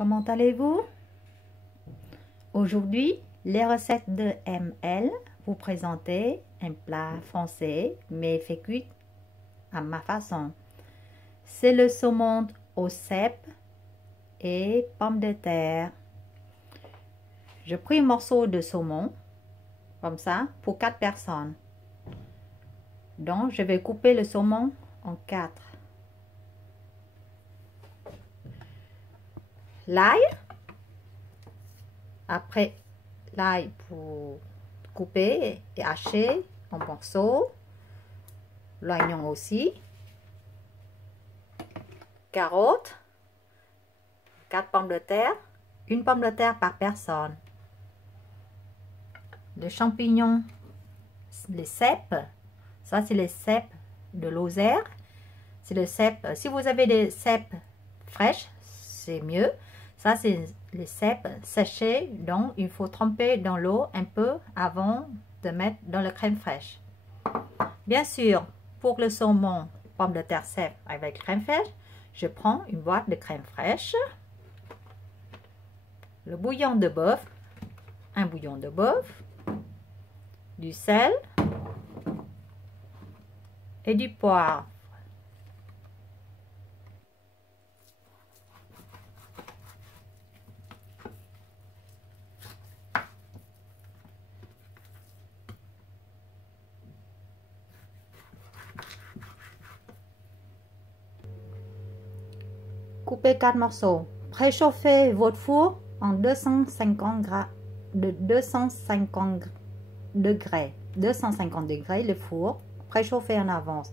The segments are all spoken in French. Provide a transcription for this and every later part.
Comment allez-vous? Aujourd'hui, les recettes de ML vous présenter un plat français mais fait cuit à ma façon. C'est le saumon au cèpe et pommes de terre. Je pris un morceau de saumon comme ça pour 4 personnes. Donc, je vais couper le saumon en 4. L'ail. Après l'ail pour couper et hacher en morceaux. L'oignon aussi. Carottes. 4 pommes de terre. Une pomme de terre par personne. Les champignons. Les cèpes. Ça, c'est les cèpes de Lozère. C'est le cèpe. Si vous avez des cèpes fraîches, c'est mieux. Ça, c'est les cèpes séchés. Donc, il faut tremper dans l'eau un peu avant de mettre dans la crème fraîche. Bien sûr, pour le saumon, pommes de terre cèpes avec crème fraîche, je prends une boîte de crème fraîche. Le bouillon de bœuf. Un bouillon de bœuf. Du sel. Et du poivre. Coupez 4 morceaux. Préchauffez votre four en 250 degrés. 250 degrés le four. Préchauffé en avance.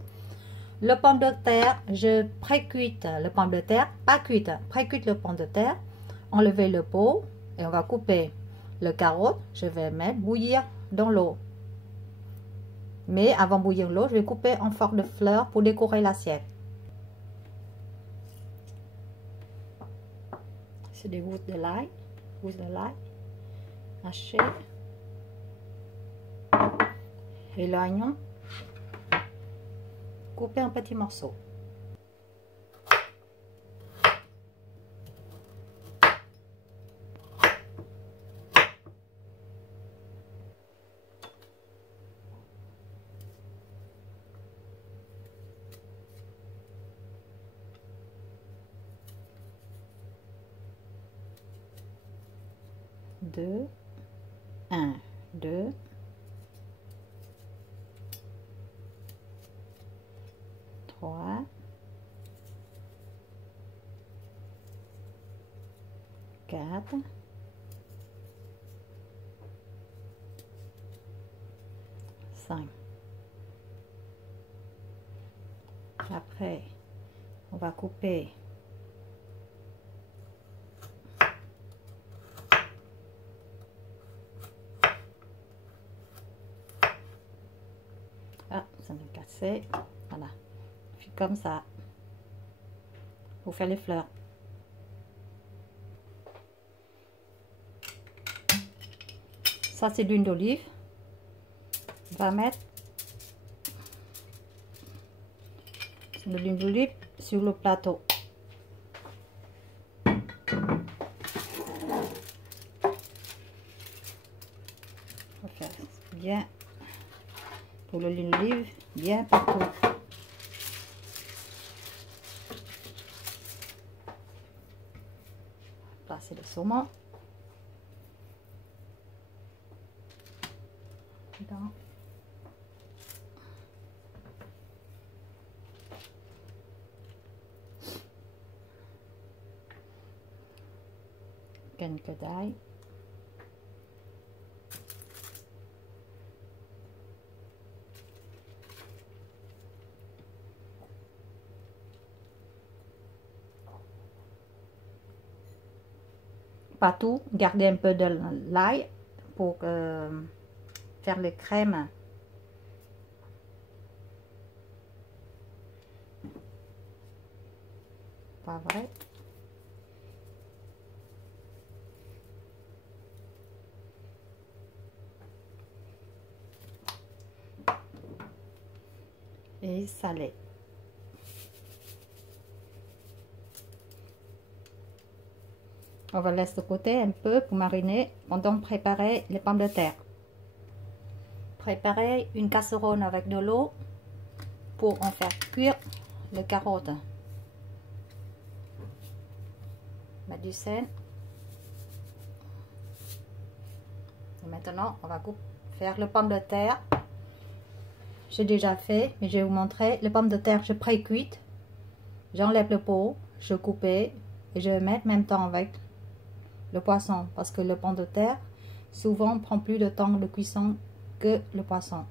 Le pomme de terre, je pré-cuite le pomme de terre, pas cuite, pré-cuite le pomme de terre. Enlevez le pot et on va couper le carotte. Je vais mettre bouillir dans l'eau. Mais avant de bouillir l'eau, je vais couper en forme de fleurs pour décorer l'assiette. C'est des gousses de l'ail, haché, et l'oignon coupé en petits morceaux. Deux, 1, 2, 3, 4, 5. Après, on va couper ça m'a cassé. Voilà. Puis comme ça. Pour faire les fleurs. Ça, c'est l'huile d'olive. On va mettre de l'huile d'olive sur le plateau. On va faire bien pour l'huile d'olive, bien partout. Placer le saumon dedans. Quelques d'ail. Pas tout, garder un peu de l'ail pour faire les crèmes. Pas vrai. Et salé. On va laisser de côté un peu pour mariner pendant préparer les pommes de terre. Préparez une casserole avec de l'eau pour en faire cuire les carottes. Mettre du sel. Et maintenant, on va faire les pommes de terre. J'ai déjà fait, mais je vais vous montrer. Les pommes de terre, je pré-cuite. J'enlève le pot, je coupe et je vais mettre en même temps avec le poisson. Parce que le pomme de terre, souvent, prend plus de temps de cuisson que le poisson.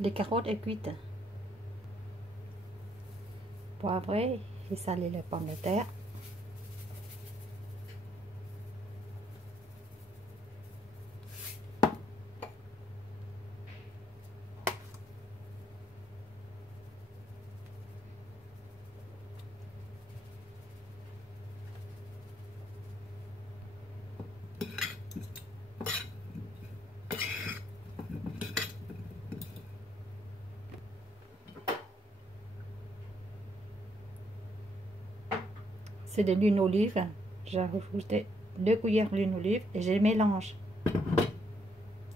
Les carottes sont cuites. Poivré et saler les pommes de terre. C'est de l'huile d'olive. J'ai rajouté 2 cuillères d'huile d'olive et je mélange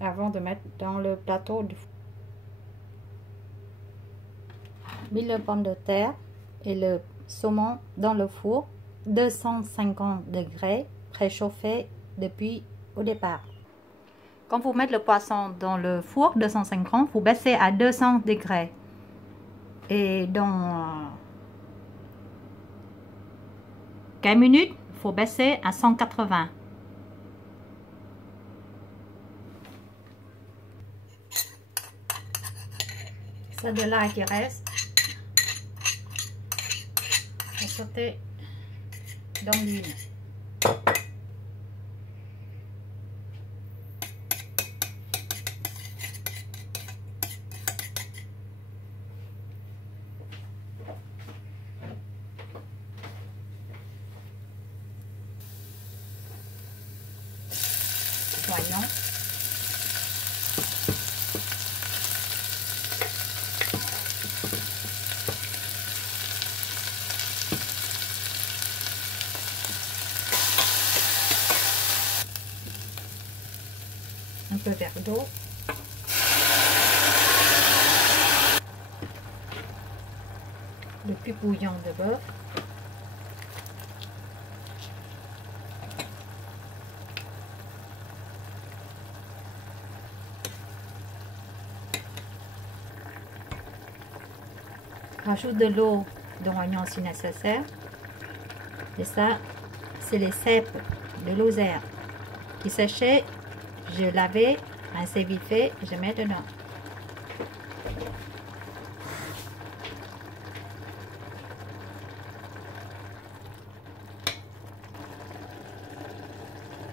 avant de mettre dans le plateau du four. Mets le pomme de terre et le saumon dans le four 250 degrés préchauffé depuis au départ. Quand vous mettez le poisson dans le four 250, vous baissez à 200 degrés et dans 15 minutes, il faut baisser à 180. Ça de là qui reste, on sauter dans l'huile. Voyons. Un peu verre d'eau. Le plus bouillon de beurre. Rajoute de l'eau dans l'oignon si nécessaire. Et ça, c'est les cèpes de Lozère qui séchaient. Je lavais assez vite fait, je mets dedans.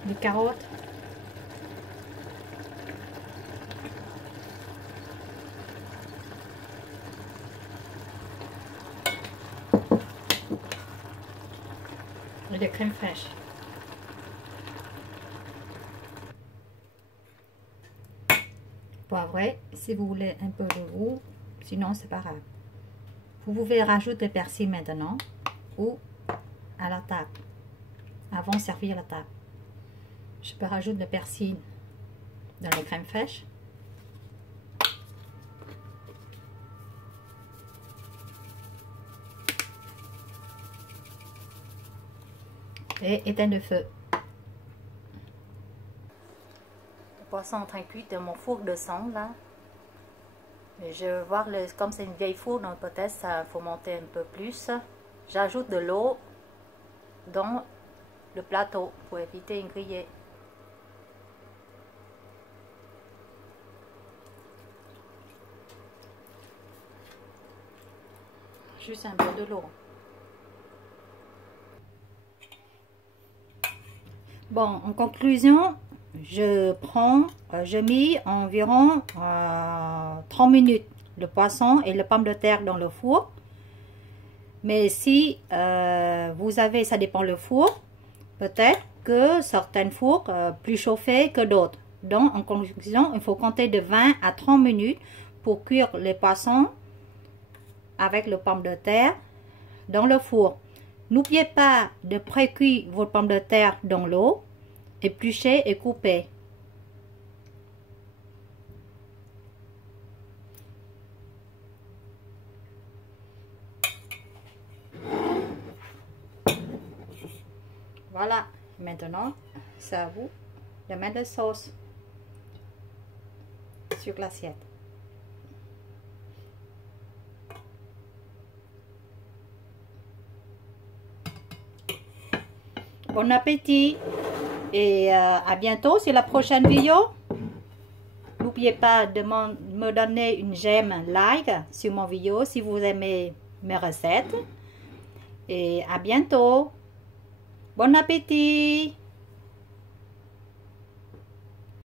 Les carottes. Et de crème fraîche. Poivré, si vous voulez un peu de goût, sinon c'est pas grave. Vous pouvez rajouter le persil maintenant ou à la table, avant de servir la table. Je peux rajouter le persil dans la crème fraîche. Et éteindre le feu. Le poisson en train de cuire dans mon four de sang là. Et je vais voir, comme c'est une vieille four, donc peut-être ça faut monter un peu plus. J'ajoute de l'eau dans le plateau pour éviter une grillée. Juste un peu de l'eau. Bon, en conclusion, je mets environ 30 minutes le poisson et le pomme de terre dans le four. Mais si vous ça dépend le four, peut-être que certains fours plus chauffés que d'autres. Donc, en conclusion, il faut compter de 20 à 30 minutes pour cuire les poissons avec le pomme de terre dans le four. N'oubliez pas de pré-cuire vos pommes de terre dans l'eau, éplucher et couper. Voilà, maintenant c'est à vous de mettre la sauce sur l'assiette. Bon appétit et à bientôt sur la prochaine vidéo. N'oubliez pas de me donner une j'aime, like sur mon vidéo si vous aimez mes recettes. Et à bientôt. Bon appétit!